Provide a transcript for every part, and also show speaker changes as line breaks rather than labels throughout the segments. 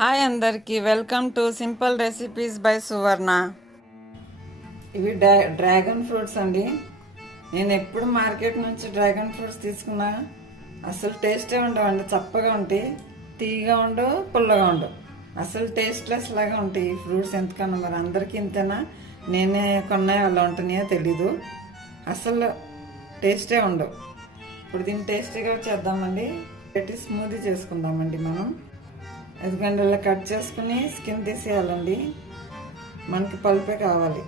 Hi అందరికీ welcome to simple recipes by Suvarna. ఇవి dragon fruits అండి. నేను ఎప్పుడు మార్కెట్ నుంచి డ్రాగన్ ఫ్రూట్స్ తీసుకున్నా అసలు టేస్టే ఉండవండి చప్పగా ఉంటాయి. తీగా ఉండు పుల్లగా ఉండు అసలు టేస్ట్లెస్ లాగా ఉంటాయి ఈ ఫ్రూట్స్ ఎంతకన్నా మరి? అందరికీ ఇంతేనా? నేనే కొన్నాయి అలా ఉంటున్నాయో తెలీదు. అసలు టేస్టే ఉండవు. ఇప్పుడు దీన్ని టేస్టీగా చేద్దామండి. పెట్టి స్మూదీ చేసుకుందామండి మనం. ఎందుకంటే ఇలా కట్ చేసుకుని స్కిన్ తీసేయాలండి. మనకి పల్పే కావాలి.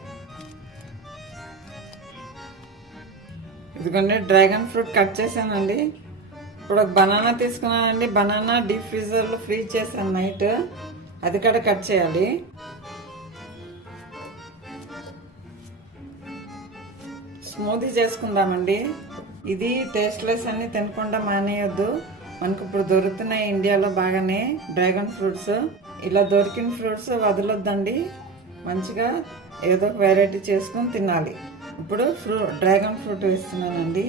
ఎందుకంటే డ్రాగన్ ఫ్రూట్ కట్ చేశానండి. ఇప్పుడు ఒక బనానా తీసుకున్నానండి. బనానా డీప్ ఫ్రీజర్లో ఫ్రీజ్ చేశాను నైట్. అది కూడా కట్ చేయాలి. స్మూదీ చేసుకుందామండి. ఇది టేస్ట్లెస్ అన్ని తినకుండా మానేయొద్దు. మనకు ఇప్పుడు దొరుకుతున్నాయి ఇండియాలో బాగానే డ్రాగన్ ఫ్రూట్స్ ఇలా దొరికిన ఫ్రూట్స్ వదలొద్దండి. మంచిగా ఏదో ఒక వెరైటీ చేసుకొని తినాలి. ఇప్పుడు ఫ్రూ డ్రాగన్ ఫ్రూట్ వేస్తున్నానండి.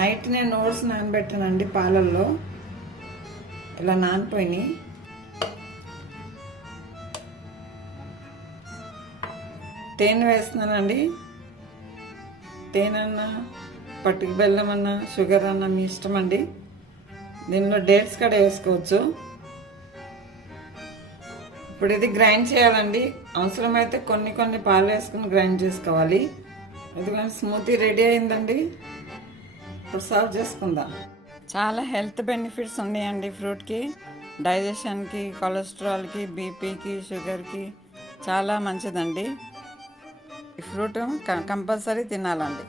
నైట్ నేను ఓట్స్ నానబెట్టానండి పాలల్లో. ఇలా నానిపోయినాయి. తేనె వేస్తున్నానండి. తేనె పట్టుకు బెల్లం అన్న షుగర్ అన్న మీ ఇష్టం అండి దీనిలో డేట్స్ కూడా వేసుకోవచ్చు ఇప్పుడు ఇది గ్రైండ్ చేయాలండి. అవసరమైతే కొన్ని కొన్ని పాలు వేసుకుని గ్రైండ్ చేసుకోవాలి. ఎందుకంటే స్మూతీ రెడీ అయిందండి. ఇప్పుడు సర్వ్ చేసుకుందాం. చాలా హెల్త్ బెనిఫిట్స్ ఉన్నాయండి ఫ్రూట్కి. డైజెషన్కి కొలెస్ట్రాల్కి బీపీకి షుగర్కి చాలా మంచిదండి. ఫ్రూట్ కంపల్సరీ తినాలండి.